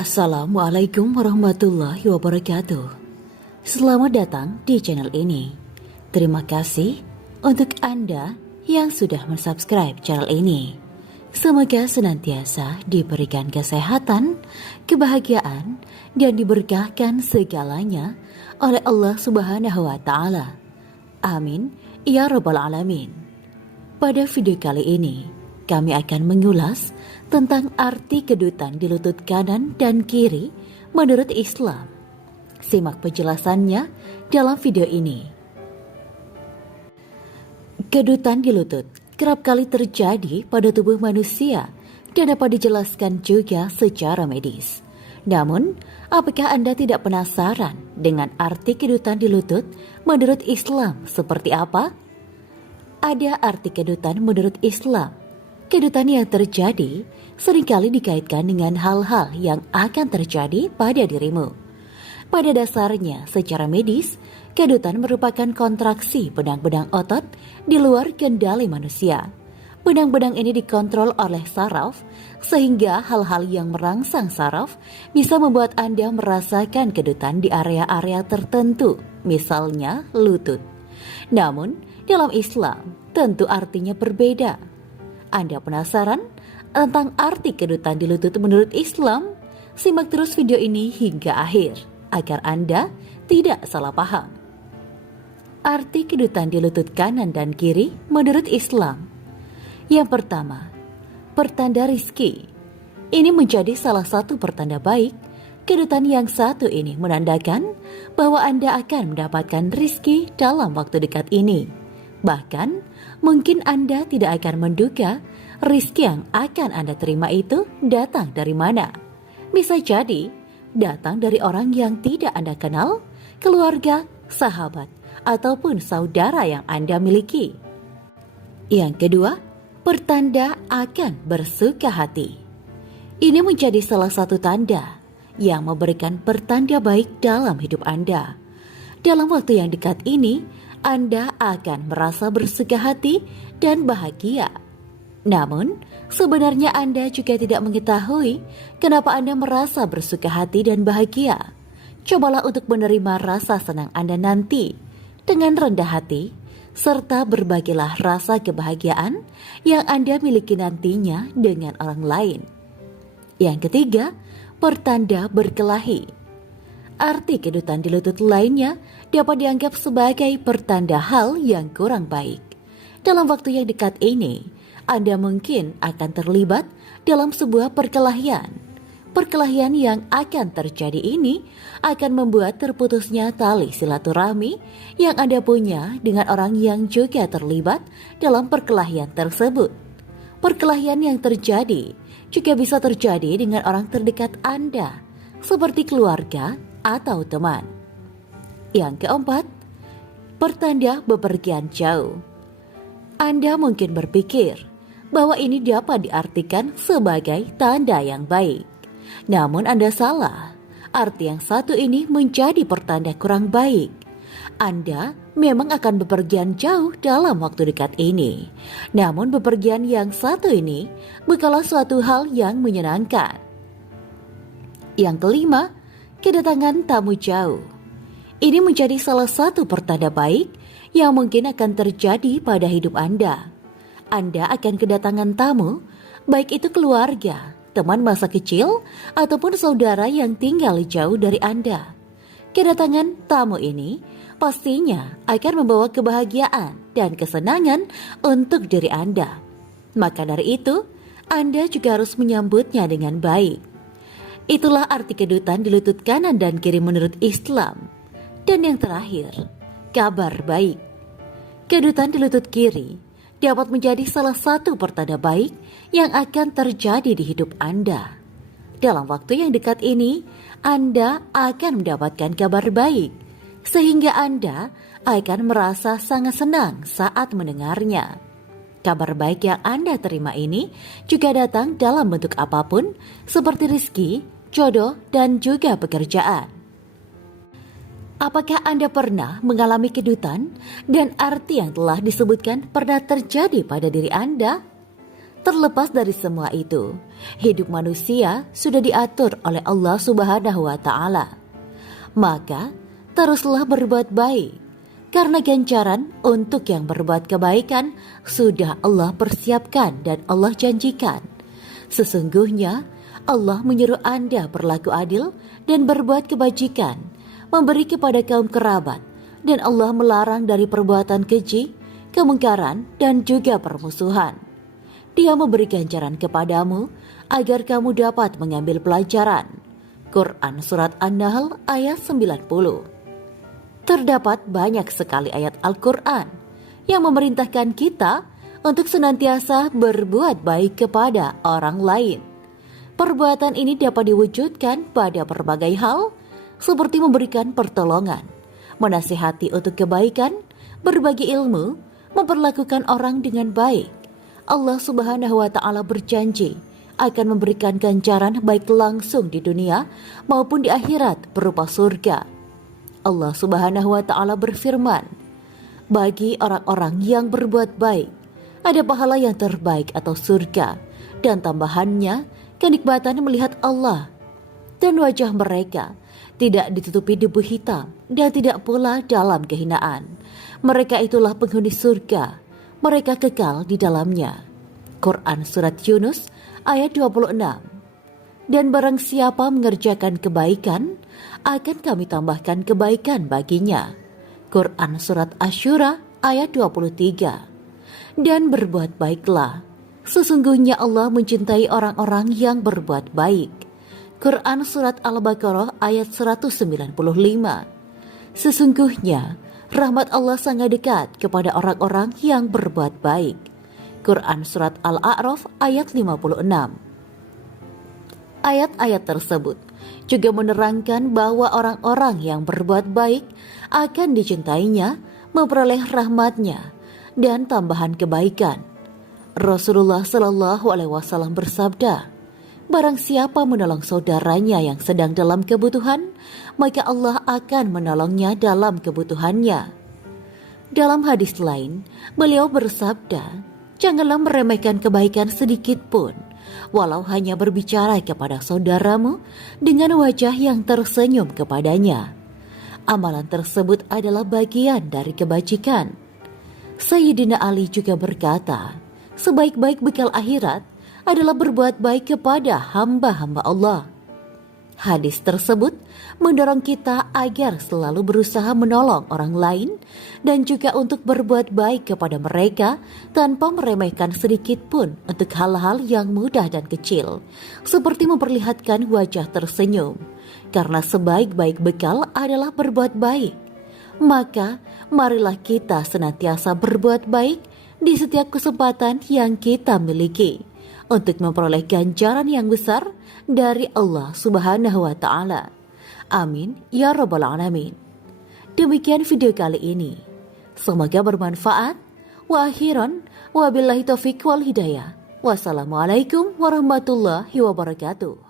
Assalamualaikum warahmatullahi wabarakatuh. Selamat datang di channel ini. Terima kasih untuk Anda yang sudah mensubscribe channel ini. Semoga senantiasa diberikan kesehatan, kebahagiaan, dan diberkahkan segalanya oleh Allah Subhanahu wa Ta'ala. Amin ya Rabbal 'Alamin. Pada video kali ini, kami akan mengulas tentang arti kedutan di lutut kanan dan kiri menurut Islam. Simak penjelasannya dalam video ini. Kedutan di lutut kerap kali terjadi pada tubuh manusia dan dapat dijelaskan juga secara medis. Namun, apakah Anda tidak penasaran dengan arti kedutan di lutut menurut Islam seperti apa? Ada arti kedutan menurut Islam. Kedutan yang terjadi seringkali dikaitkan dengan hal-hal yang akan terjadi pada dirimu. Pada dasarnya, secara medis, kedutan merupakan kontraksi benang-benang otot di luar kendali manusia. Benang-benang ini dikontrol oleh saraf, sehingga hal-hal yang merangsang saraf bisa membuat Anda merasakan kedutan di area-area tertentu, misalnya lutut. Namun, dalam Islam, tentu artinya berbeda. Anda penasaran tentang arti kedutan di lutut menurut Islam? Simak terus video ini hingga akhir, agar Anda tidak salah paham. Arti kedutan di lutut kanan dan kiri menurut Islam. Yang pertama, pertanda rizki. Ini menjadi salah satu pertanda baik. Kedutan yang satu ini menandakan bahwa Anda akan mendapatkan rizki dalam waktu dekat ini. Bahkan, mungkin Anda tidak akan menduga rizki yang akan Anda terima itu datang dari mana. Bisa jadi, datang dari orang yang tidak Anda kenal, keluarga, sahabat, ataupun saudara yang Anda miliki. Yang kedua, pertanda akan bersuka hati. Ini menjadi salah satu tanda yang memberikan pertanda baik dalam hidup Anda. Dalam waktu yang dekat ini, Anda akan merasa bersuka hati dan bahagia. Namun, sebenarnya Anda juga tidak mengetahui kenapa Anda merasa bersuka hati dan bahagia. Cobalah untuk menerima rasa senang Anda nanti dengan rendah hati, serta berbagilah rasa kebahagiaan yang Anda miliki nantinya dengan orang lain. Yang ketiga, pertanda berkelahi. Arti kedutan di lutut lainnya dapat dianggap sebagai pertanda hal yang kurang baik. Dalam waktu yang dekat ini, Anda mungkin akan terlibat dalam sebuah perkelahian. Perkelahian yang akan terjadi ini akan membuat terputusnya tali silaturahmi yang Anda punya dengan orang yang juga terlibat dalam perkelahian tersebut. Perkelahian yang terjadi juga bisa terjadi dengan orang terdekat Anda, seperti keluarga atau teman. Yang keempat, pertanda bepergian jauh. Anda mungkin berpikir bahwa ini dapat diartikan sebagai tanda yang baik. Namun Anda salah. Arti yang satu ini menjadi pertanda kurang baik. Anda memang akan bepergian jauh dalam waktu dekat ini. Namun bepergian yang satu ini bukanlah suatu hal yang menyenangkan. Yang kelima, kedatangan tamu jauh. Ini menjadi salah satu pertanda baik yang mungkin akan terjadi pada hidup Anda. Anda akan kedatangan tamu, baik itu keluarga, teman masa kecil, ataupun saudara yang tinggal jauh dari Anda. Kedatangan tamu ini pastinya akan membawa kebahagiaan dan kesenangan untuk diri Anda. Maka dari itu, Anda juga harus menyambutnya dengan baik. Itulah arti kedutan di lutut kanan dan kiri menurut Islam. Dan yang terakhir, kabar baik. Kedutan di lutut kiri dapat menjadi salah satu pertanda baik yang akan terjadi di hidup Anda. Dalam waktu yang dekat ini, Anda akan mendapatkan kabar baik, sehingga Anda akan merasa sangat senang saat mendengarnya. Kabar baik yang Anda terima ini juga datang dalam bentuk apapun, seperti rezeki, jodoh, dan juga pekerjaan. Apakah Anda pernah mengalami kedutan dan arti yang telah disebutkan pernah terjadi pada diri Anda? Terlepas dari semua itu, hidup manusia sudah diatur oleh Allah Subhanahu wa Ta'ala. Maka, teruslah berbuat baik, karena ganjaran untuk yang berbuat kebaikan sudah Allah persiapkan dan Allah janjikan. Sesungguhnya, Allah menyuruh Anda berlaku adil dan berbuat kebajikan, memberi kepada kaum kerabat, dan Allah melarang dari perbuatan keji, kemungkaran, dan juga permusuhan. Dia memberi ganjaran kepadamu agar kamu dapat mengambil pelajaran. Quran Surat An-Nahl ayat 90. Terdapat banyak sekali ayat Al-Quran yang memerintahkan kita untuk senantiasa berbuat baik kepada orang lain. Perbuatan ini dapat diwujudkan pada berbagai hal, seperti memberikan pertolongan, menasihati untuk kebaikan, berbagi ilmu, memperlakukan orang dengan baik. Allah Subhanahu wa Ta'ala berjanji akan memberikan ganjaran baik langsung di dunia maupun di akhirat berupa surga. Allah Subhanahu wa Ta'ala berfirman, bagi orang-orang yang berbuat baik, ada pahala yang terbaik atau surga, dan tambahannya kenikmatan melihat Allah, dan wajah mereka tidak ditutupi debu hitam dan tidak pula dalam kehinaan. Mereka itulah penghuni surga, mereka kekal di dalamnya. Quran Surat Yunus ayat 26. Dan barang siapa mengerjakan kebaikan, akan kami tambahkan kebaikan baginya. Quran Surat Asy-Syura ayat 23. Dan berbuat baiklah, sesungguhnya Allah mencintai orang-orang yang berbuat baik. Quran Surat Al-Baqarah ayat 195. Sesungguhnya rahmat Allah sangat dekat kepada orang-orang yang berbuat baik. Quran Surat Al-A'raf ayat 56. Ayat-ayat tersebut juga menerangkan bahwa orang-orang yang berbuat baik akan dicintainya, memperoleh rahmatnya, dan tambahan kebaikan. Rasulullah Shallallahu Alaihi Wasallam bersabda, barang siapa menolong saudaranya yang sedang dalam kebutuhan, maka Allah akan menolongnya dalam kebutuhannya. Dalam hadis lain, beliau bersabda, janganlah meremehkan kebaikan sedikit pun, walau hanya berbicara kepada saudaramu dengan wajah yang tersenyum kepadanya. Amalan tersebut adalah bagian dari kebajikan. Sayyidina Ali juga berkata, sebaik-baik bekal akhirat adalah berbuat baik kepada hamba-hamba Allah. Hadis tersebut mendorong kita agar selalu berusaha menolong orang lain dan juga untuk berbuat baik kepada mereka tanpa meremehkan sedikit pun untuk hal-hal yang mudah dan kecil, seperti memperlihatkan wajah tersenyum. Karena sebaik-baik bekal adalah berbuat baik, maka marilah kita senantiasa berbuat baik di setiap kesempatan yang kita miliki, untuk memperoleh ganjaran yang besar dari Allah Subhanahu wa Ta'ala. Amin ya Rabbal Alamin. Demikian video kali ini. Semoga bermanfaat. Wa akhiran wabillahi taufiq wal hidayah. Wassalamualaikum warahmatullahi wabarakatuh.